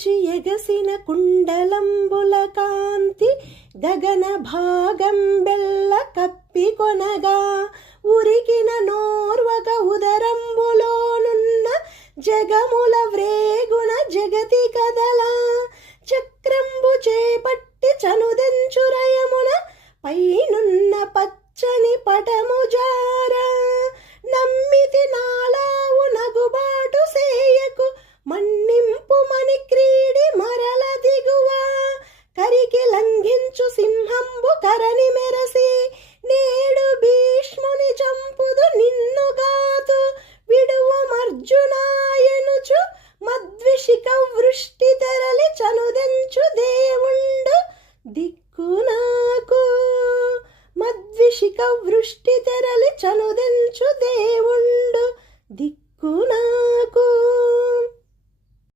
నుంచి ఎగసిన కుండలంబుల కాంతి గగన భాగం బెల్ల కప్పి కొనగా ఉరికిన నోర్వక ఉదరంబులోనున్న జగముల వ్రేగుణ జగతి కదల చక్రంబు చేపట్టి చనుదెంచురయమున పైనున్న పచ్చని పటము జార లంఘించు సింహంబు కరని మెరసి నేడు భీష్ముని చంపుదు నిన్నుగాదు విడువు అర్జునాయనుచు మద్విషిక వృష్టి తెరలి చనుదెంచు దేవుండు దిక్కు నాకు. మద్విషిక వృష్టి తెరలి చనుదెంచు దేవుండు దిక్కు